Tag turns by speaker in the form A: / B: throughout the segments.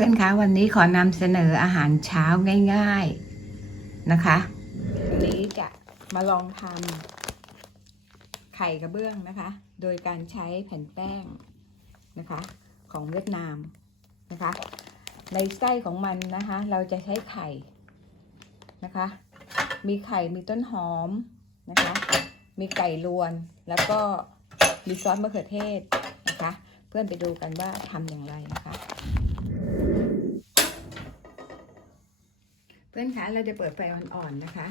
A: พื่อนคะวันนี้ขอนำเสนออาหารเช้าง่ายๆนะคะวันนี้จะมาลองทำไข่กระเบื้องนะคะ โดยการใช้แผ่นแป้งนะคะ ของเวียดนามนะคะ ในไส้ของมันนะคะ เราจะใช้ไข่นะคะ มีไข่มีต้นหอมนะคะ มีไก่ลวนแล้วก็มีซอสมะเขือเทศนะคะ เพื่อนไปดูกันว่าทำอย่างไรนะคะ เพื่อนคะเราจะเปิดไฟอ่อนๆนะคะ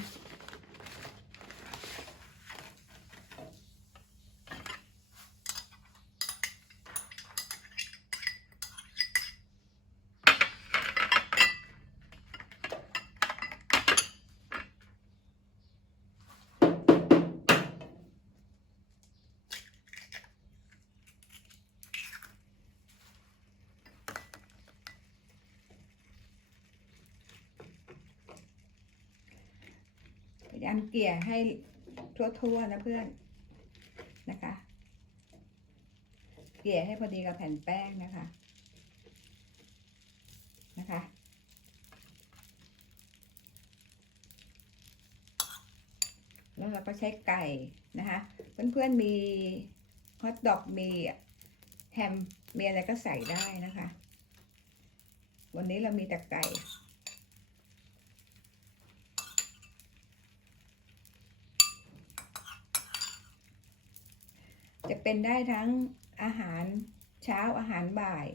A: ยายามเกลี่ยให้ทั่วๆนะเพื่อนนะคะ เกลี่ยให้พอดีกับแผ่นแป้งนะคะ นะคะแล้วเราก็ใช้ไก่นะคะ เพื่อนๆมีฮอทดอกมีแฮมมีอะไรก็ใส่ได้นะคะ วันนี้เรามีแต่ไก่ จะเป็นได้ทั้งอาหารเช้าอาหารบ่าย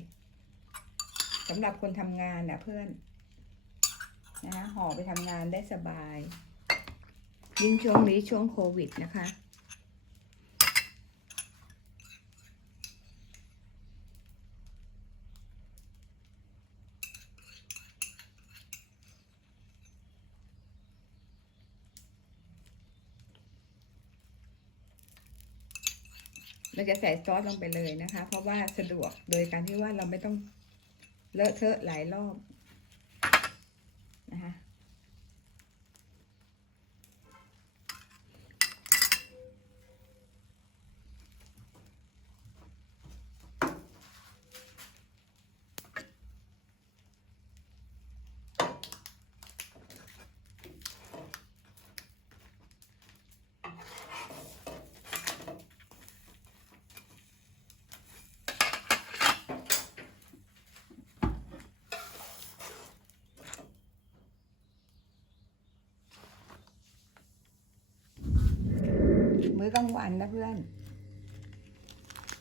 A: สำหรับคนทำงานนะเพื่อนนะคะห่อไปทำงานได้สบาย ยิ่งช่วงนี้ช่วงโควิดนะคะ เราจะใส่ซอสลงไปเลยนะคะ เพราะว่าสะดวกโดยการที่ว่าเราไม่ต้องเลอะเทอะหลายรอบนะคะ วันนะเพื่อน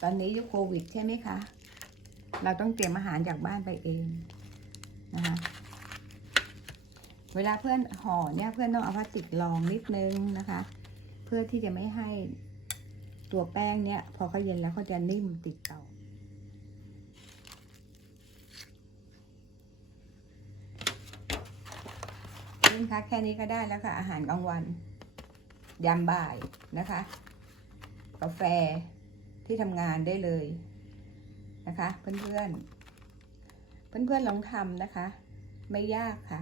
A: ตอนนี้ยุคโควิดใช่ไหมคะ เราต้องเตรียมอาหารจากบ้านไปเองนะคะเวลาเพื่อนห่อเนี่ยเพื่อนต้องเอาพลาสติกรองนิดนึงนะคะ เพื่อที่จะไม่ให้ตัวแป้งเนี่ย พอเขาเย็นแล้วเขาจะนิ่มติดเตานี่คะแค่นี้ก็ได้แล้วค่ะอาหารกลางวันยามบ่ายนะคะ กาแฟที่ทำงานได้เลยนะคะ เพื่อนๆ เพื่อนๆลองทำนะคะ ไม่ยากค่ะ